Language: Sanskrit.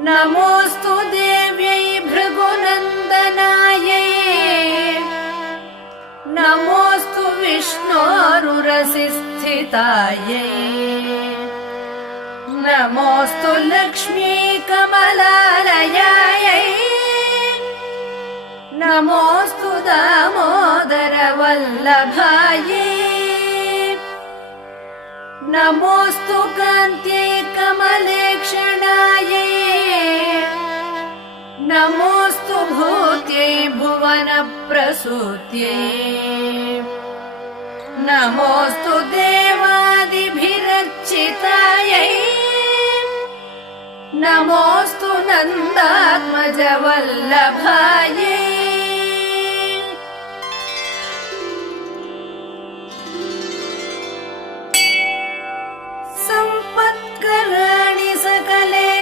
नमोऽस्तु देव्यै भृगुनन्दनायै नमोऽस्तु विष्णोरुरसि स्थितायै नमोऽस्तु लक्ष्मी कमलालयायै नमोऽस्तु दामोदर वल्लभायै नमोऽस्तु कान्त्यै कमलेक्षणायै नमोऽस्तु भूत्यै भुवनप्रसूत्यै नमोऽस्तु देवादिभिरर्चितायै नमोऽस्तु नन्दात्मज वल्लभायै